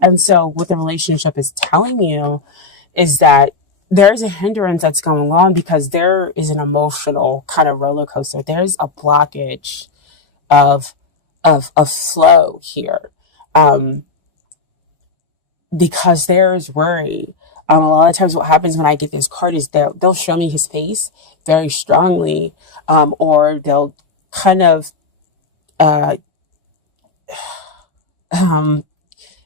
And so what the relationship is telling you is that there's a hindrance that's going on because there is an emotional kind of roller coaster. There's a blockage of of flow here. Um, because there is worry. A lot of times what happens when I get this card is they'll show me his face very strongly, or they'll kind of uh, um,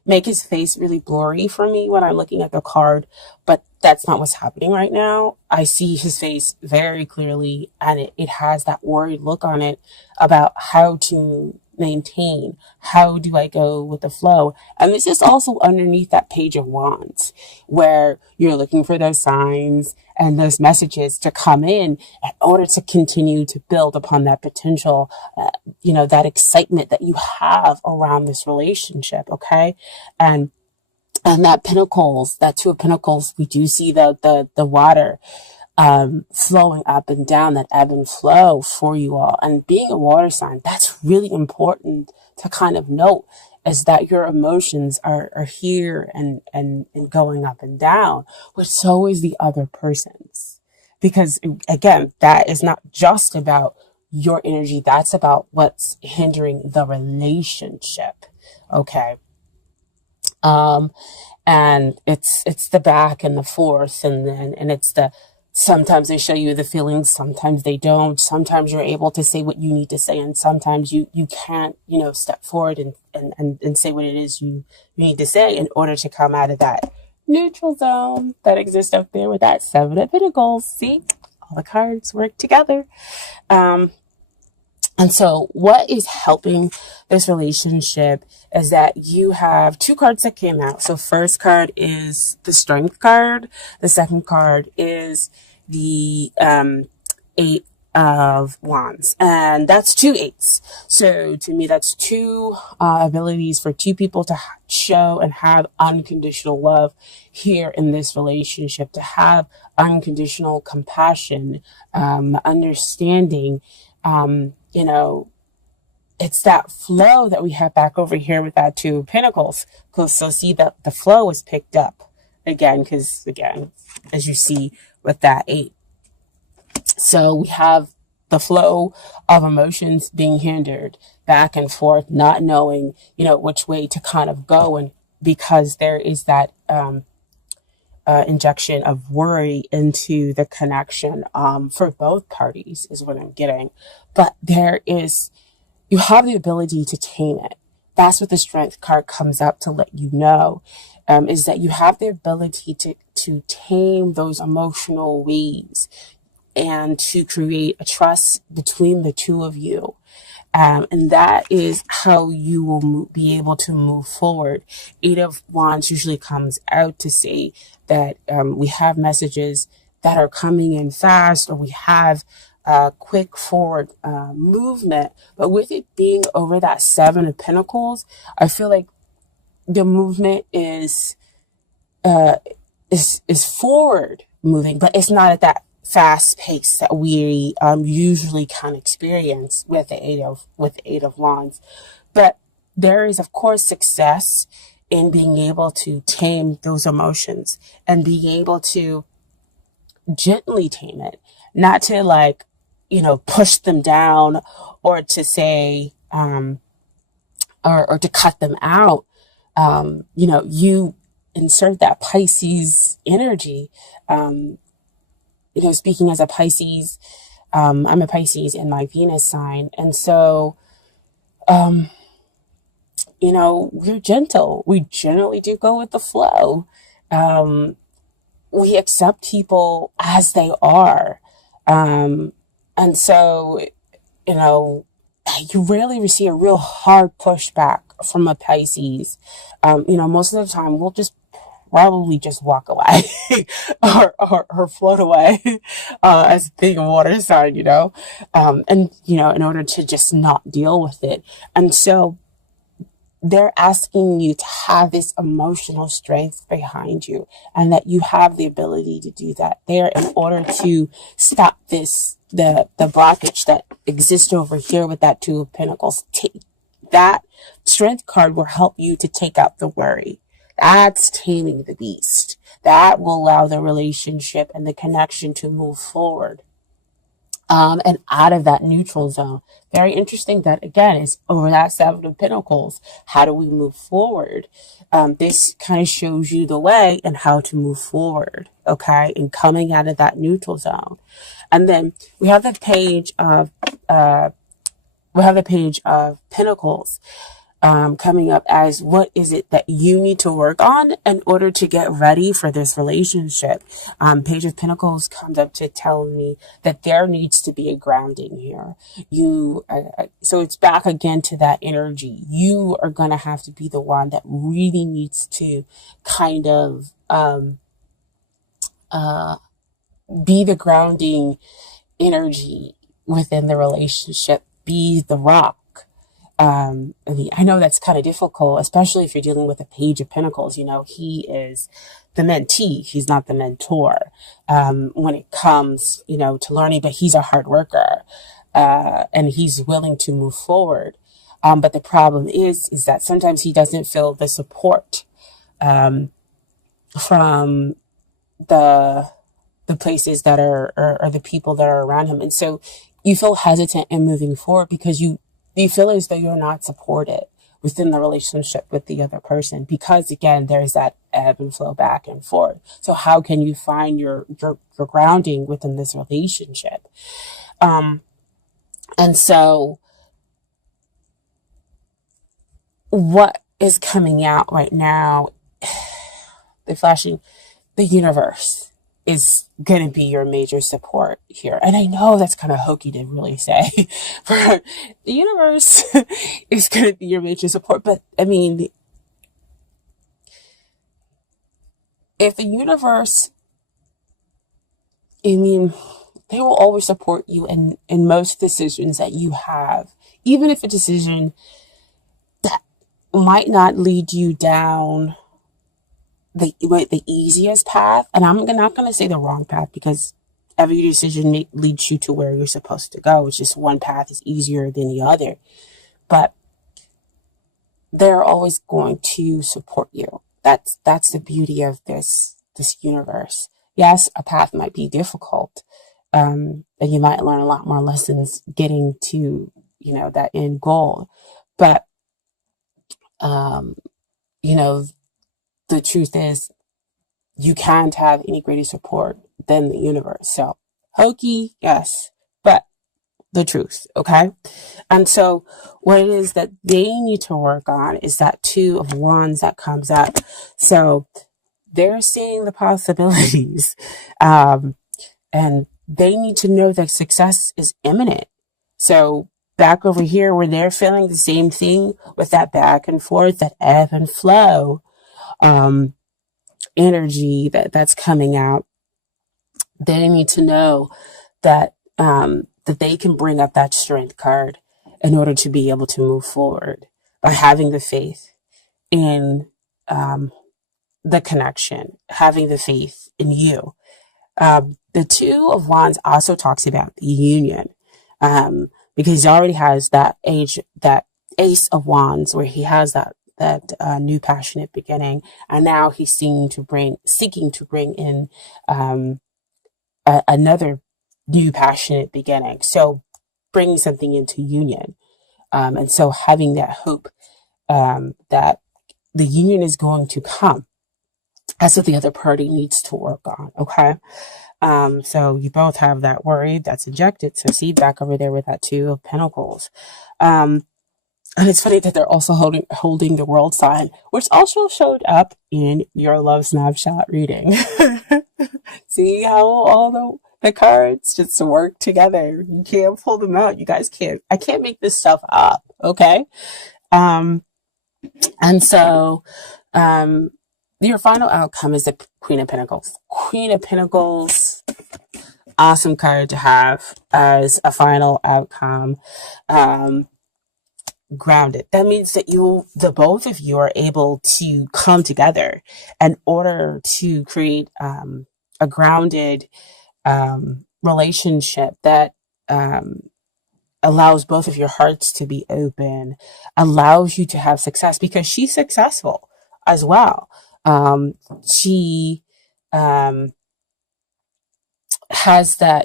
make his face really blurry for me when I'm looking at the card, but that's not what's happening right now. I see his face very clearly, and it has that worried look on it about how to maintain. How do I go with the flow? And this is also underneath that Page of Wands, where you're looking for those signs and those messages to come in order to continue to build upon that potential, that excitement that you have around this relationship. Okay. And that Pentacles, that Two of Pentacles, we do see the water flowing up and down, that ebb and flow for you all. And being a water sign, that's really important to kind of note, is that your emotions are here and going up and down, but so is the other person's. Because again, that is not just about your energy, that's about what's hindering the relationship. Okay. And it's the back and the forth, and it's the, sometimes they show you the feelings, sometimes they don't, sometimes you're able to say what you need to say, and sometimes you can't, step forward and say what it is you need to say in order to come out of that neutral zone that exists up there with that Seven of Pentacles. See, all the cards work together. And so what is helping this relationship is that you have two cards that came out. So first card is the Strength card. The second card is the Eight of Wands. And that's two eights. So to me, that's two abilities for two people to show and have unconditional love here in this relationship, to have unconditional compassion, understanding. It's that flow that we have back over here with that Two of Pentacles. So see that the flow is picked up again, because again, as you see with that eight. So we have the flow of emotions being hindered back and forth, not knowing, which way to kind of go. And because there is that, injection of worry into the connection, for both parties is what I'm getting. But you have the ability to tame it. That's what the Strength card comes up to let you know, is that you have the ability to tame those emotional waves and to create a trust between the two of you. And that is how you will be able to move forward. Eight of Wands usually comes out to say that we have messages that are coming in fast, or we have quick forward movement. But with it being over that Seven of Pentacles, I feel like the movement is forward moving, but it's not at that fast pace that we usually can experience with the Eight of Wands. But there is, of course, success in being able to tame those emotions and being able to gently tame it, not to push them down, or to say or to cut them out. You insert that Pisces energy. Speaking as a Pisces, I'm a Pisces in my Venus sign. And so, we're gentle. We generally do go with the flow. We accept people as they are. And so, you rarely receive a real hard pushback from a Pisces. Most of the time we'll just probably just walk away or float away, as being a water sign, in order to just not deal with it. And so they're asking you to have this emotional strength behind you, and that you have the ability to do that there in order to stop the blockage that exists over here with that Two of Pentacles. That Strength card will help you to take out the worry. That's taming the beast. That will allow the relationship and the connection to move forward, and out of that neutral zone. Very interesting that, again, is over that Seven of Pentacles. How do we move forward? This kind of shows you the way and how to move forward, okay, and coming out of that neutral zone. And then we have the page of Pentacles, coming up as what is it that you need to work on in order to get ready for this relationship. Page of Pentacles comes up to tell me that there needs to be a grounding here. So it's back again to that energy. You are going to have to be the one that really needs to kind of be the grounding energy within the relationship, be the rock. I know that's kind of difficult, especially if you're dealing with a Page of Pentacles. He is the mentee. He's not the mentor, when it comes, to learning, but he's a hard worker, and he's willing to move forward. But the problem is that sometimes he doesn't feel the support, from the places that are the people that are around him. And so you feel hesitant in moving forward because you feel as though you're not supported within the relationship with the other person, because again, there's that ebb and flow back and forth. So how can you find your grounding within this relationship? And so what is coming out right now, the universe is going to be your major support here. And I know that's kind of hokey to really say, for the universe is going to be your major support. But I mean, if the universe, they will always support you in most decisions that you have, even if a decision that might not lead you down the easiest path. And I'm not going to say the wrong path, because every decision leads you to where you're supposed to go. It's just one path is easier than the other. But they're always going to support you. That's the beauty of this universe. Yes, a path might be difficult, and you might learn a lot more lessons getting to that end goal. But the truth is, you can't have any greater support than the universe. So hokey, yes, but the truth, okay? And so what it is that they need to work on is that Two of Wands that comes up. So they're seeing the possibilities, and they need to know that success is imminent. So back over here, where they're feeling the same thing with that back and forth, that ebb and flow, energy that's coming out, they need to know that that they can bring up that strength card in order to be able to move forward by having the faith in the connection, having the faith in you. The Two of Wands also talks about the union, because he already has that Ace of Wands, where he has that new passionate beginning, and now he's seeking to bring in another new passionate beginning. So bringing something into union, and so having that hope, that the union is going to come. That's what the other party needs to work on. Okay. So you both have that worry that's injected. So see, back over there with that Two of Pentacles. And it's funny that they're also holding the World sign, which also showed up in your love snapshot reading. See how all the cards just work together. You can't pull them out. You guys can't. I can't make this stuff up. Okay. And so, your final outcome is the Queen of Pentacles. Queen of Pentacles, awesome card to have as a final outcome. Grounded. That means that the both of you are able to come together in order to create a grounded relationship that allows both of your hearts to be open, allows you to have success, because she's successful as well. She um,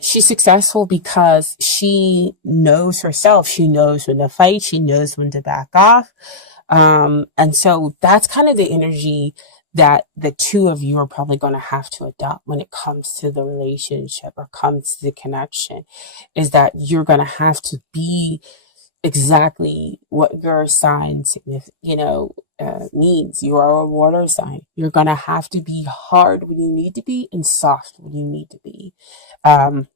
she's successful because she knows herself. She knows when to fight. She knows when to back off. And so that's kind of the energy that the two of you are probably going to have to adopt when it comes to the relationship or comes to the connection, is that you're going to have to be exactly what your sign means. You are a water sign. You're going to have to be hard when you need to be and soft when you need to be. Um,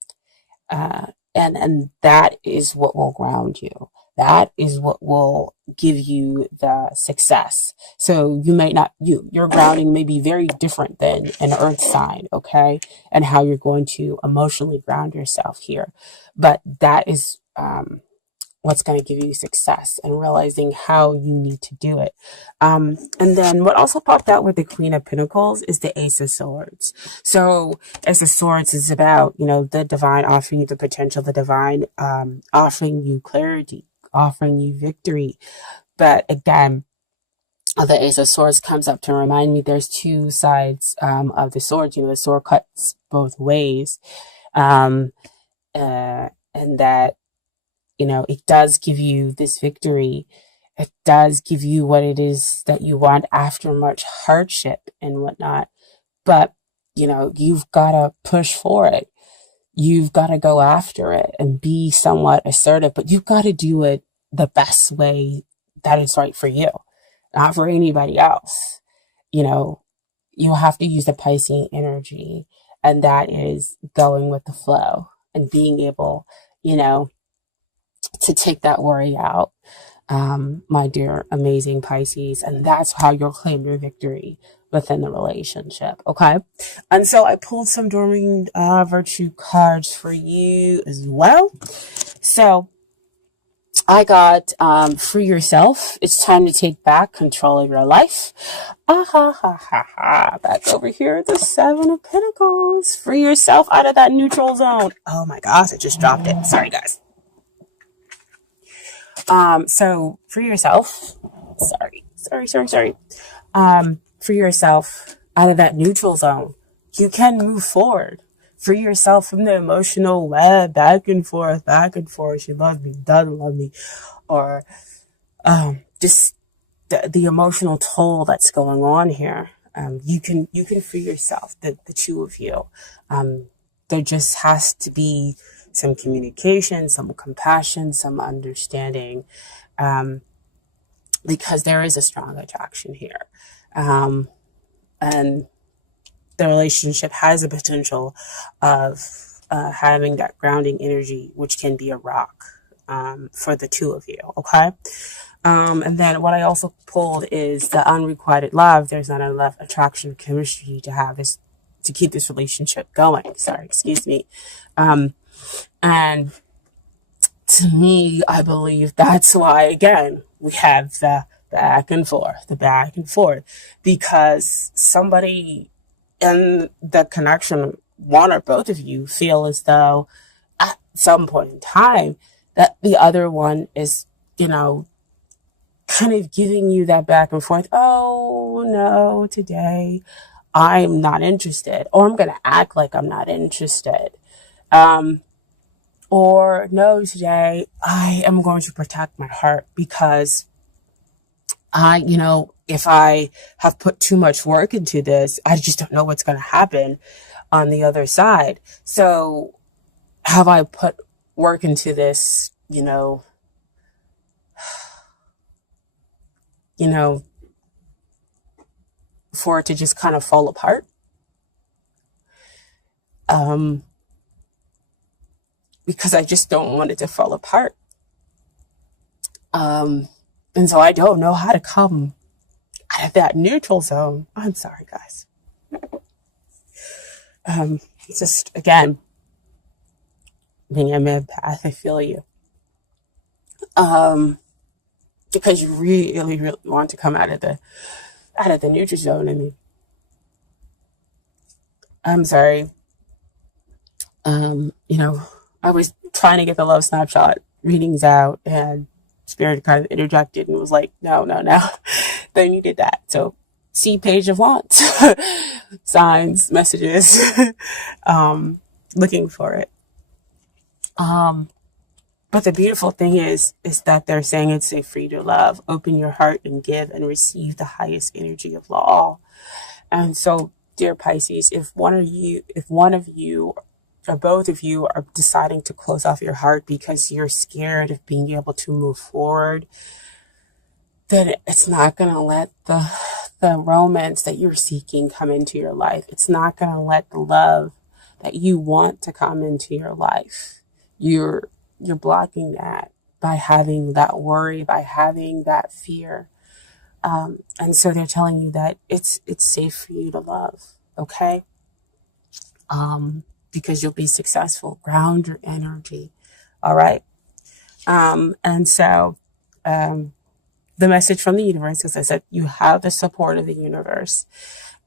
and that is what will ground you. That is what will give you the success. So you may not, your grounding may be very different than an earth sign, okay? And how you're going to emotionally ground yourself here. But that is, what's going to give you success and realizing how you need to do it. And then what also popped out with the Queen of Pentacles is the Ace of Swords. So Ace of Swords is about, the divine offering you the potential, the divine offering you clarity, offering you victory. But again, the Ace of Swords comes up to remind me there's two sides of the sword. The sword cuts both ways. And that, it does give you this victory. It does give you what it is that you want after much hardship and whatnot. But, you've got to push for it. You've got to go after it and be somewhat assertive, but you've got to do it the best way that is right for you, not for anybody else. You have to use the Piscean energy, and that is going with the flow and being able, to take that worry out, my dear, amazing Pisces. And that's how you'll claim your victory within the relationship. Okay. And so I pulled some Dorming Virtue cards for you as well. So I got Free Yourself. It's time to take back control of your life. Back over here, the Seven of Pentacles. Free yourself out of that neutral zone. Oh my gosh, I just dropped it. Sorry, guys. So free yourself. Sorry. Free yourself out of that neutral zone. You can move forward. Free yourself from the emotional web, back and forth. She loves me, doesn't love me, or just the emotional toll that's going on here. You can free yourself, the two of you. There just has to be some communication, some compassion, some understanding, because there is a strong attraction here. And the relationship has a potential of having that grounding energy, which can be a rock for the two of you, okay? And then what I also pulled is the unrequited love. There's not enough attraction or chemistry to have this, to keep this relationship going. Excuse me. And to me, I believe that's why, again, we have the back and forth, because somebody in the connection, one or both of you, feel as though at some point in time that the other one is, kind of giving you that back and forth. Oh no, today I'm not interested, or I'm going to act like I'm not interested. Or no, today I am going to protect my heart because if I have put too much work into this, I just don't know what's going to happen on the other side. So have I put work into this, for it to just kind of fall apart? Because I just don't want it to fall apart. And so I don't know how to come out of that neutral zone. I'm sorry, guys. It's just, again, being an empath, I feel you. Because you really, really want to come out of the neutral zone. I mean, I'm sorry. I was trying to get the love snapshot readings out, and Spirit kind of interjected and was like, no, they needed that. So see page of wands, signs, messages, looking for it. But the beautiful thing is that they're saying it's safe for you to love, open your heart and give and receive the highest energy of all. And so, dear Pisces, if one of you or both of you are deciding to close off your heart because you're scared of being able to move forward, then it's not going to let the romance that you're seeking come into your life. It's not going to let the love that you want to come into your life. You're blocking that by having that worry, by having that fear. And so they're telling you that it's safe for you to love, okay? Because you'll be successful. Ground your energy, all right? And so the message from the universe, because I said you have the support of the universe.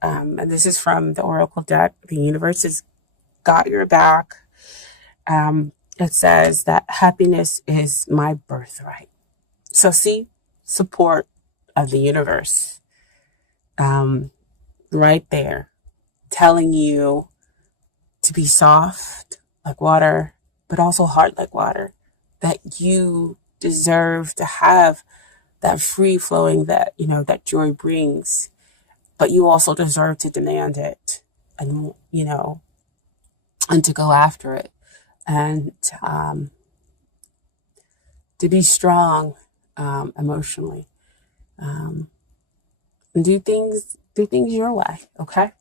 And this is from the Oracle deck. The universe has got your back. It says that happiness is my birthright. So see, support of the universe right there, telling you to be soft like water, but also hard like water, that you deserve to have that free flowing that, that joy brings, but you also deserve to demand it and, and to go after it and to be strong emotionally and do things your way. Okay.